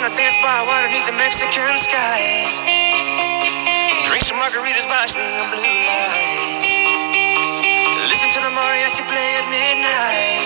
wanna dance by water beneath the Mexican sky. Drink some margaritas by swinging blue lights. Listen to the mariachi play at midnight.